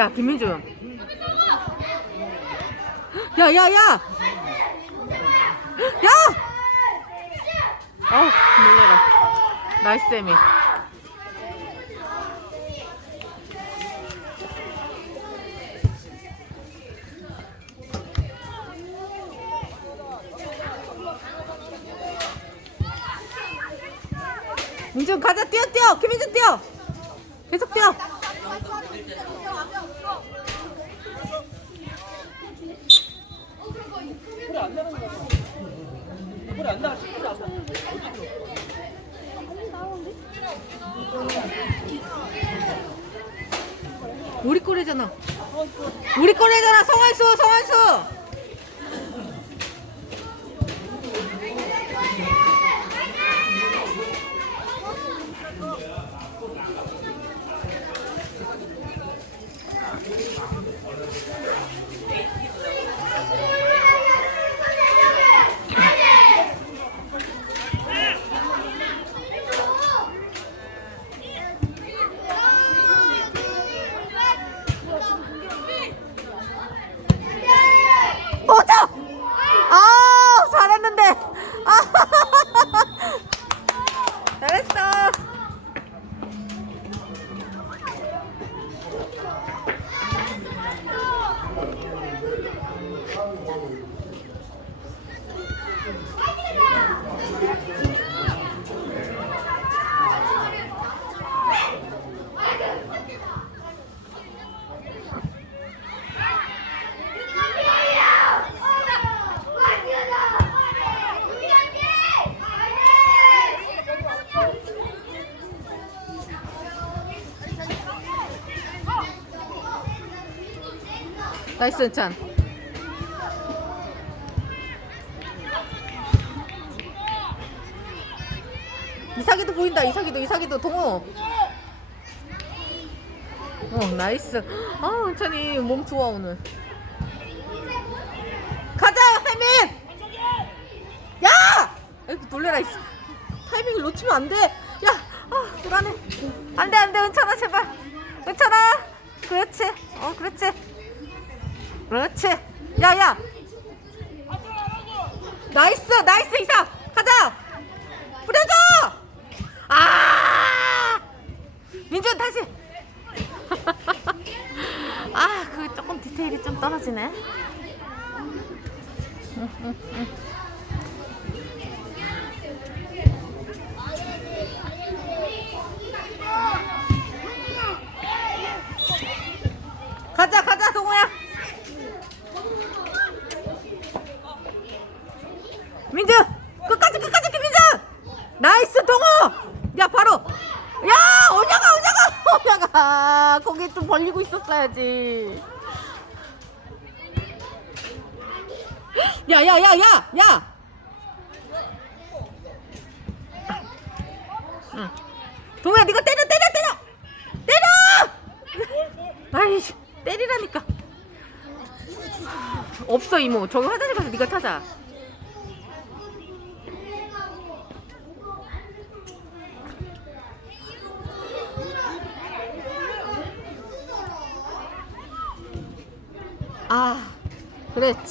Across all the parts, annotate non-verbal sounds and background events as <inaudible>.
야 김민준. 야야야! 야! 어 놀래라. 나이스 세미. 민준 가자. 뛰어 뛰어. 김민준 뛰어. 계속 뛰어 우리 거래잖아. 우리 거래잖아. 성환수 성환수 오자 아 잘했는데 아 잘했어 나이스 은찬. 이사기도 보인다 이사기도 이사기도. 동호. 어 나이스. 아 은찬이 몸 좋아 오늘. 가자 혜민 야! 놀래라 이씨. 타이밍을 놓치면 안돼 그 조금 디테일이 좀 떨어지네 가자 가자 동호야 민준 끝까지 끝까지 김민준 나이스 동호 야 바로 야 오냐가 오냐가 거기 좀 벌리고 있었어야지. 야 야 야 야 야! 응. 동호야 네가 때려 때려 때려! 때려! 아이씨 때리라니까. 없어 이모. 저기 화장실 가서 네가 찾아 아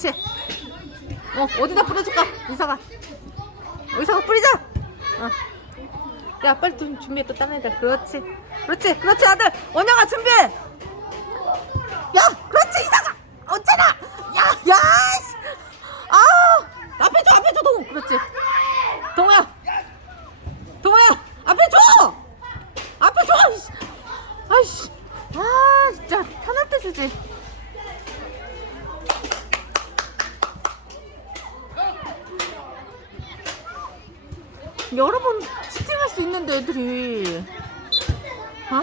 그렇지. 어 어디다 뿌려줄까? 이사가. 이사가 뿌리자. 어. 야 빨리 좀 준비해 또 다른 애들. 그렇지. 그렇지. 그렇지 아들. 원영아 준비해 야 그렇지 이사가 어쩌나 야야 아 앞에 줘 앞에 줘 동우 그렇지 동우야 동우야 앞에 줘 앞에 줘 아이씨. 아이씨 아 진짜 편할 때 주지 여러 번 치팅할 수 있는데 애들이 어?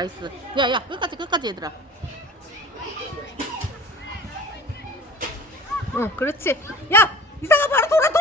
나이스. 야야 끝까지 끝까지 얘들아. 응 그렇지. 야 이상아 바로 돌아 돌아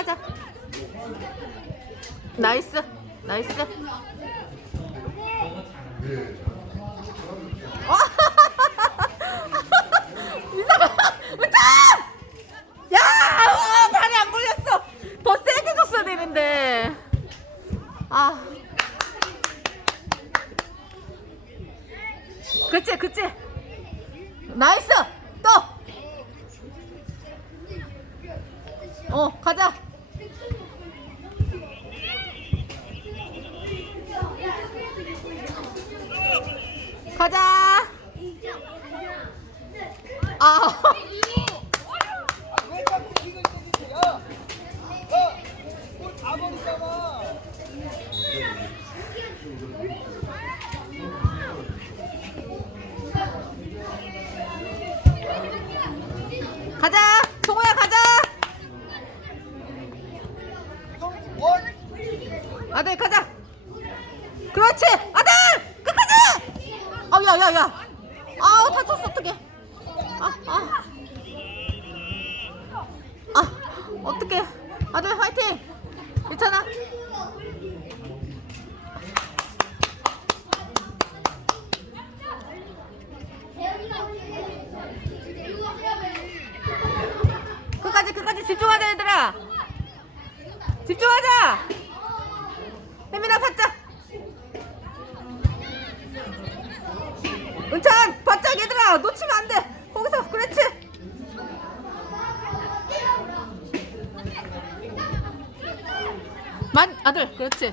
집중하자. 나이스. 나이스 이상아 은찬 야 아, 발이 안 걸렸어 더 세게 줬어야 되는데 아 그치 그치 나이스 또 어 가자 가자. 아 가자 동호야 가자 아들 가자 그렇지 아들 끝까지 아 야야야 아우 다쳤어 어떡해 아아 아, 어떡해. 아들 화이팅. 괜찮아? 끝까지 끝까지 집중하자 얘들아. 집중하자. 혜민아 바짝 은찬 바짝 얘들아. 놓치면 안돼 거기서 그렇지 만 아들 그렇지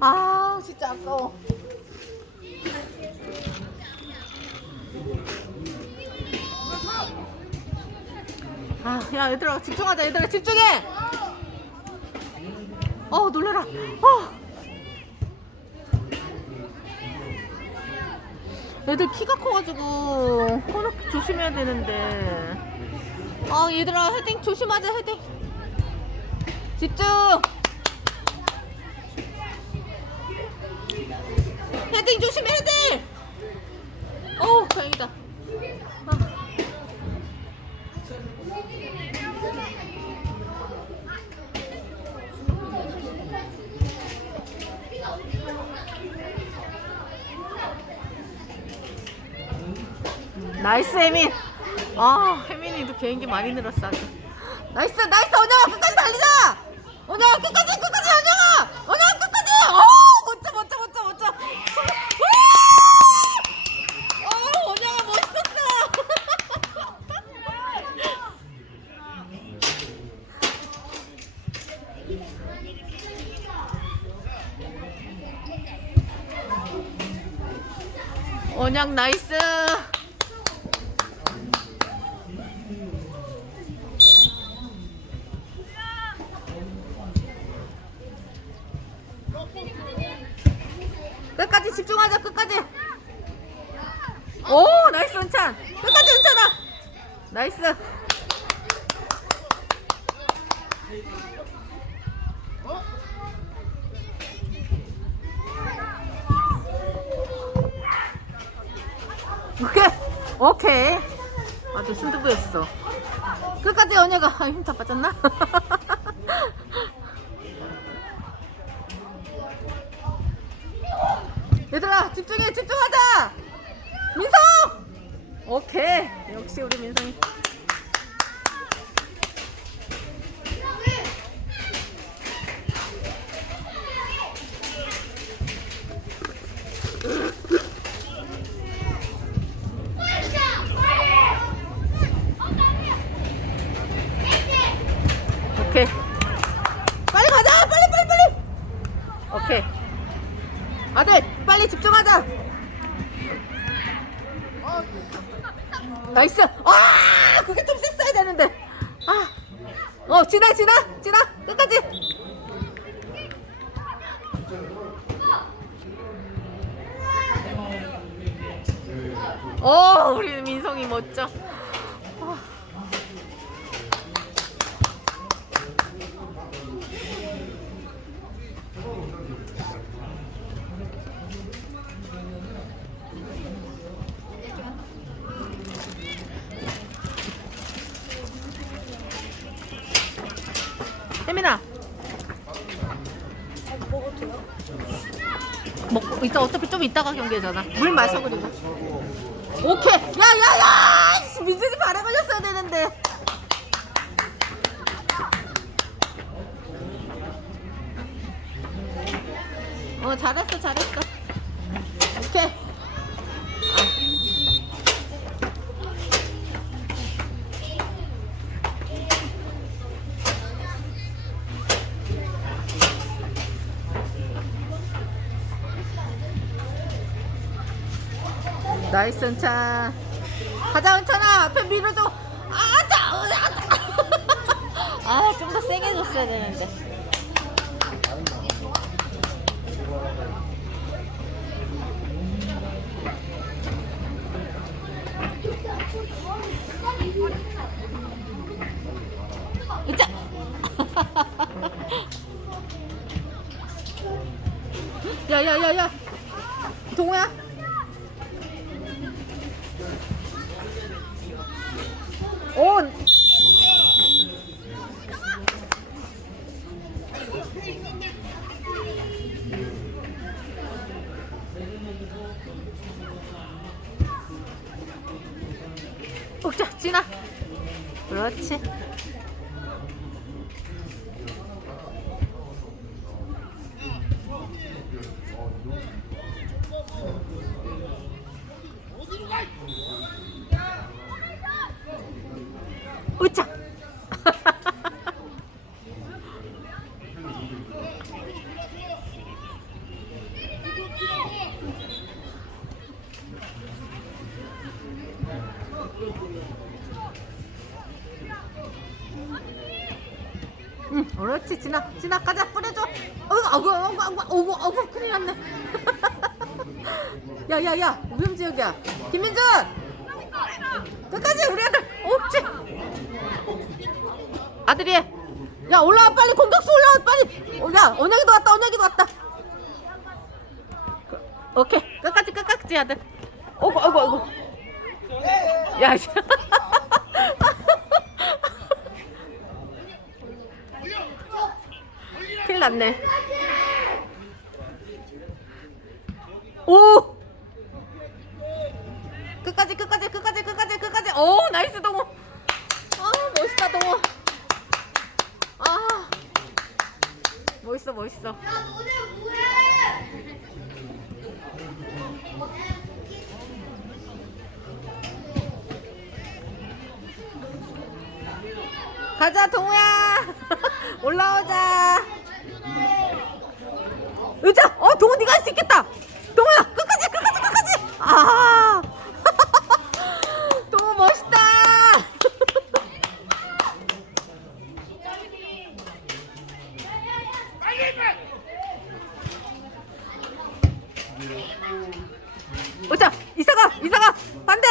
아 진짜 아까워 아, 야, 얘들아, 집중하자, 얘들아, 집중해! 어, 놀래라. 어. 애들 키가 커가지고, 코너킥 조심해야 되는데. 아, 얘들아, 헤딩 조심하자, 헤딩. 집중! 헤딩 조심해, 헤딩! 어우, 다행이다. 아. 나이스 혜민 아 혜민 이도 개인기 많이 늘었어 아주. 나이스 나이스 언영아 끝까지 달리자! 언영아 끝까지 끝까지 언영아 언영아 끝까지! 어 멋져 멋져 멋져 멋져. 어 언영아 멋있었어 언양 나이스 끝까지 집중하자 끝까지 오 나이스 은찬 끝까지 은찬아 나이스 오케이 오케이 아주 순두부였어 끝까지 연애가 아, 힘다 빠졌나? <laughs> 얘들아 집중해 집중하자! 민성! 오케이. 역시 우리 민성이 나이스. 아, 그게 좀 셌어야 되는데. 아, 어, 지나, 지나, 지나. 끝까지. 어, 우리 민성이 멋져. 혜민아. 먹고 이따 어차피 좀 이따가 경기잖아. 물 마셔 그리고. 오케이. 야야야! 민준이 발에 걸렸어야 되는데. 어 잘했어 잘했어. 나이스 은찬. 가자 은찬아 앞에 밀어줘. 아자. <laughs> 아좀 더 세게 줬어야 되는데. 으짜. <laughs> 야야야야. 동호야. 진아. 그렇지. 그렇지, 진아, 진아, 가자, 뿌려줘. 어구, 어구, 어구, 어구, 어구, 큰일 났네. <laughs> 야, 야, 야, 위험 지역이야. 김민준! 끝까지 우리 아들, 옳지. 아들이, 야, 올라와, 빨리, 공격수 올라와, 빨리. 어, 야, 언영이도 왔다, 언영이도 왔다. 그, 오케이, 끝까지, 끝까지, 아들. 어구, 어구, 어구. 야, <laughs> 씨. 큰일 났네. 오! 끝까지 끝까지 끝까지 끝까지 끝까지. 오 나이스 동호. 아 멋있다 동호. 아 멋있어 멋있어. 가자 동호야. <laughs> 올라오자. 의자. 어 동호 네가 할 수 있겠다. 동호야 끝까지 끝까지 끝까지. 아. 동호 멋있다. 의자 이사가 이사가 반대.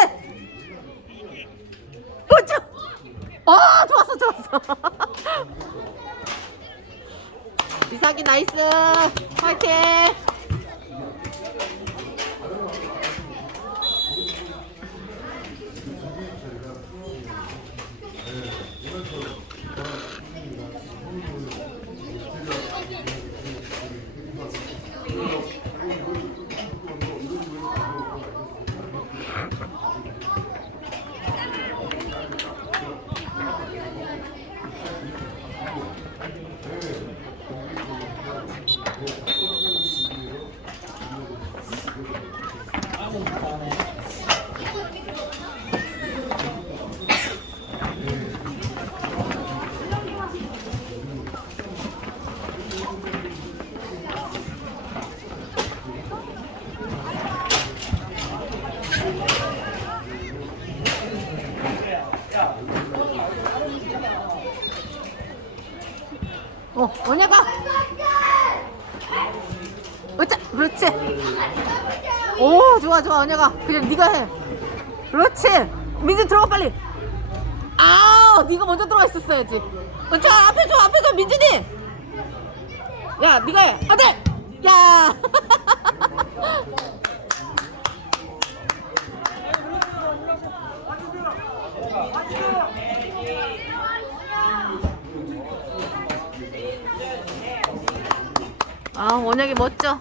의자. 아 좋았어 좋았어. 이삭이 나이스 화이팅 어 언니가 어짜 그렇지 오 좋아 좋아 언니가 그냥 네가 해 그렇지. 민준 들어가 빨리. 아, 네가 먼저 들어가 있었어야지. 어, 자, 앞에 줘, 앞에 줘, 민준이. 야, 네가 해. 아들. 야. <laughs> 아, 원혁이 멋져.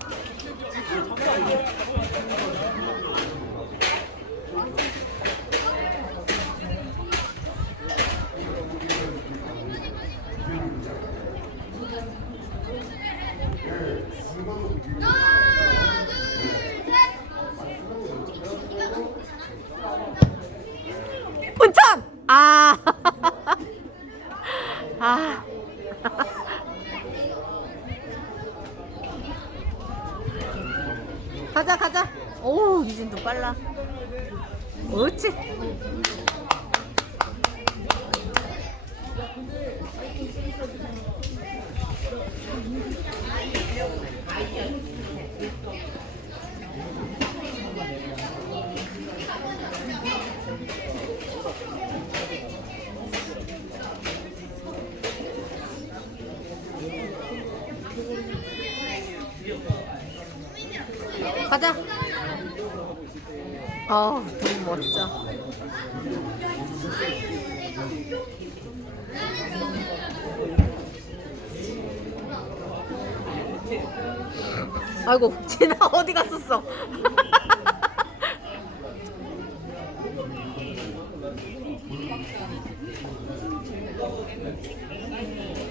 은천! 아. 아. 가자, 가자. 오, 유진도 빨라. 옳지. 가자. 어, 너무 멋져. 아이고, <laughs> 진아 어디 갔었어? <laughs>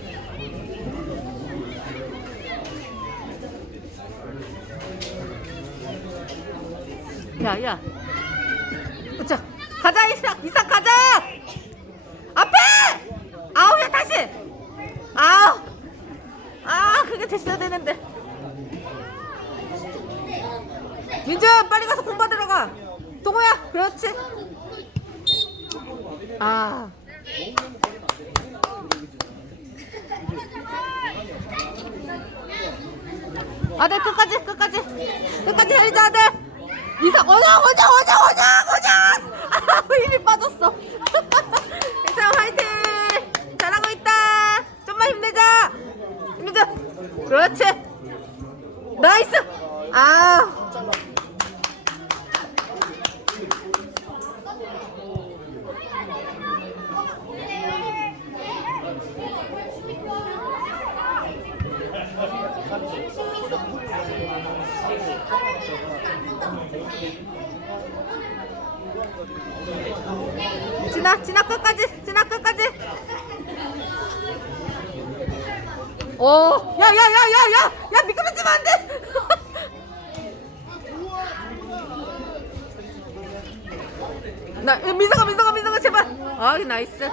야, 야. 자, 가자, 이삭, 이삭 가자! 앞에! 아우, 야, 다시! 아우! 아, 그게 됐어야 되는데. 민준, 빨리 가서 공부하러 가. 동호야, 그렇지. 아. 아들 끝까지 끝까지 끝까지 해리자 아들 이상 오냐 오냐 오냐 오냐 오냐 아 힘이 빠졌어. <laughs> 괜찮아 화이팅. 잘하고 있다. 좀만 힘내자. 힘내자. 그렇지. 나이스. 아 지나 지나 끝까지 지나 끝까지. 오 야 야 야 야 야 야 미끄러지면 안돼. <laughs> 나 민서가 민서가 민서가 제발. 아 나이스.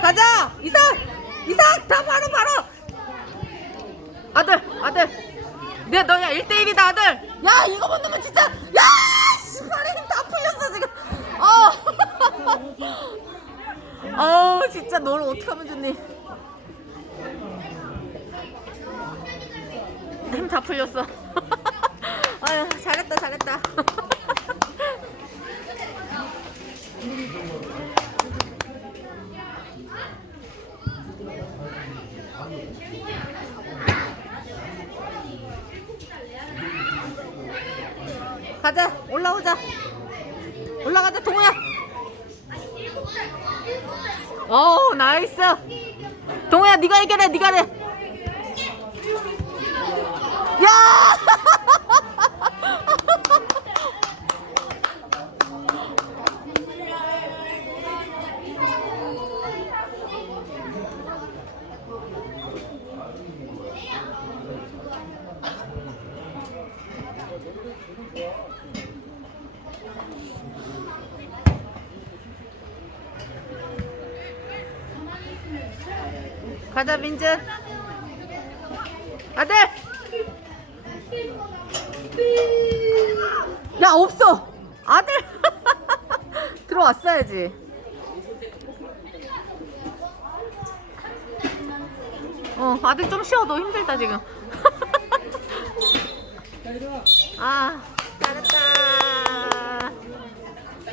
가자. 이상 이상 다 바로 바로. 아들 아들. 내 너야 1대1이다 아들. 야 이거 못 넣으면 진짜 야 씨발에 힘다 풀렸어 지금 어 어우 진짜 너를 어떻게 하면 좋니? 힘 다 풀렸어. <laughs> 아유 잘했다 잘했다 가자 올라오자 올라가자 동호야 어 나이스 동호야 네가 이겨내 네가 해 야! 가자 민준. 아들 야 없어! 아들! <laughs> 들어왔어야지. 어 아들 좀 쉬어. 너 힘들다 지금. <laughs> 아